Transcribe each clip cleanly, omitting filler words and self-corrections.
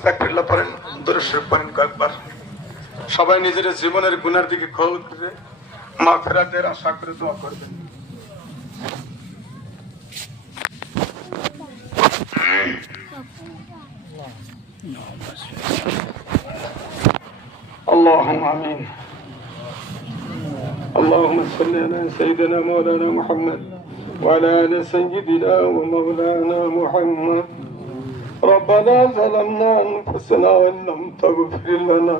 আস্তাগফিরুল্লাহ পড়েন, দরুদ শরীফ পড়েন কয়েকবার। সবাই নিজের জীবনের গুনার দিকে খেয়াল করে মাগফিরাতের আশা করে দোয়া করবেন। اللهم آمين. اللهم صل على سيدنا مولانا محمد وعلى آل سيدنا ومولانا محمد. ربنا ظلمنا أنفسنا وإن لم تغفر لنا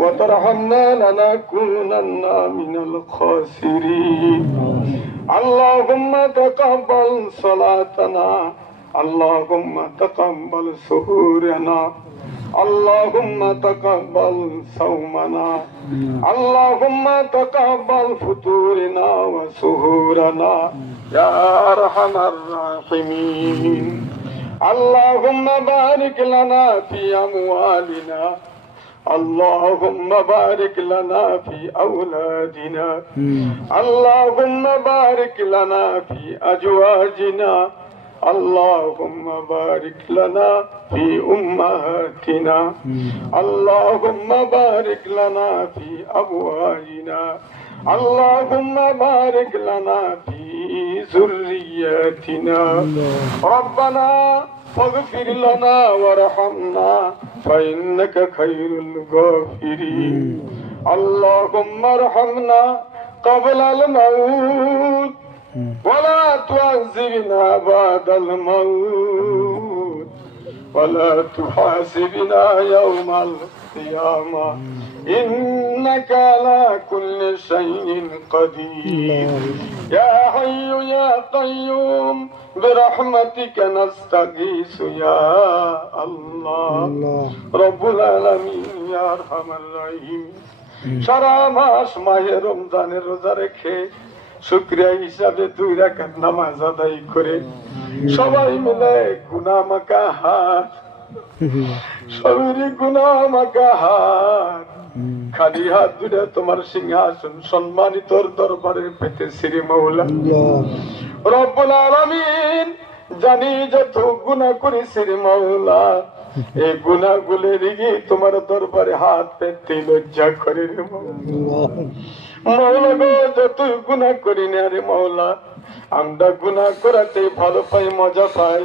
وترحمنا لنكونن من الخاسرين. اللهم تقبل صلاتنا، اللهم تقبل سحورنا، اللهم تقبل صومنا، اللهم تقبل فطورنا وسحورنا يا أرحم الراحمين. اللهم بارك لنا في أموالنا، اللهم بارك لنا في أولادنا، اللهم بارك لنا في أزواجنا، اللهم بارك لنا في أمهاتنا، اللهم بارك لنا في أبوائنا، اللهم بارك لنا في ذرياتنا. ربنا فاغفر لنا وارحمنا فإنك خير الغافرين. اللهم ارحمنا قبل الموت ولا تعذبنا بعد الموت ولا تحاسبنا يوم القيامة إنك على كل شيء قدير. يا حي يا قيوم برحمتك نستغيث يا الله رب العالمين يا أرحم الراحمين. সারা মাস মাহে রমজানের রোজা রেখে শুকরিয়া হিসাবে 2 রাকাত নামাজ আদায় করে সবাই মিলে গুনাহ মাখা হাত, সবারই গুনাহ মাখা হাত, খালি হাত দুটো তোমার সিংহাসন সম্মানিত দরবারের পেতেছি রে মাওলা রব্বুল আলামিন। জানি যত গুনাহ করেছি রে মাওলা, এই গুনাহগুলো রেগে তোমার দরবারে হাত পেতে লজ্জা করে রে মাওলা। মাওলা গো, যত গুনাহ করি না রে মাওলা, আমরা গুনাহ করাতেই ভালো পাই, মজা পাই,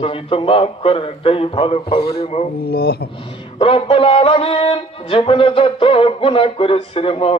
তুমি তো মাফ করাতেই ভালো পাও রে মাওলা রব্বুল আলামিন। জীবনে যত গুনাহ করেছি রে মাওলা